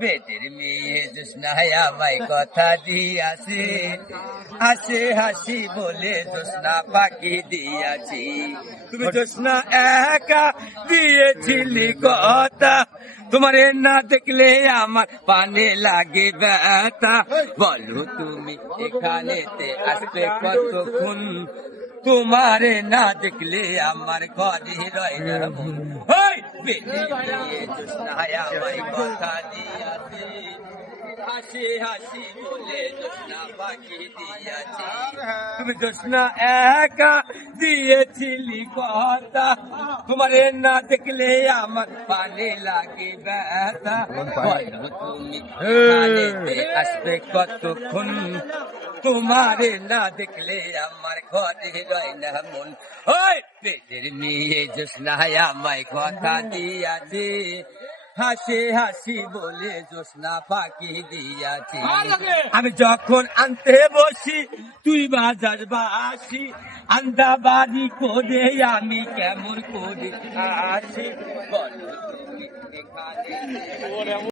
বেদের মেয়ে জোসনায় আমায় কথা দিয়াছে, হাসে হাসি বলে জোসনা পাখি দিয়াছি। তুমি জোসনা একা দিয়েছিলি কথা, তোমারে না দেখলে আমার পানে লাগে ব্যথা। বলো তুমি এখানেতে আসবে কতক্ষণ, তোমারে না দেখলে আমার ঘরে রয় না মন। বেদের মেয়ে জোসনায় আমায় কথা দিয়াছে, হাসি হাসি বলে জোসনা পাখি দিয়াছে। তুমি জোসনা একা দিয়েছিলি কথা, তোমারে না দেখলে আমার পানে লাগে ব্যথা। বলো তুমি এখানেতে আসবে কতক্ষণ, তোমারে না দেখলে আমার ঘরে রয় না মন। বেদের মেয়ে জোসনায় আমায় কথা দিয়াছে, হাসি হাসি বলে জোসনা পাখি দিয়াছে। আমি যখন আনতে বসি তুই বাজার বাসি, আন্দা বাড়ি করে আমি কেমন করে আসি। বলো তুমি এখানে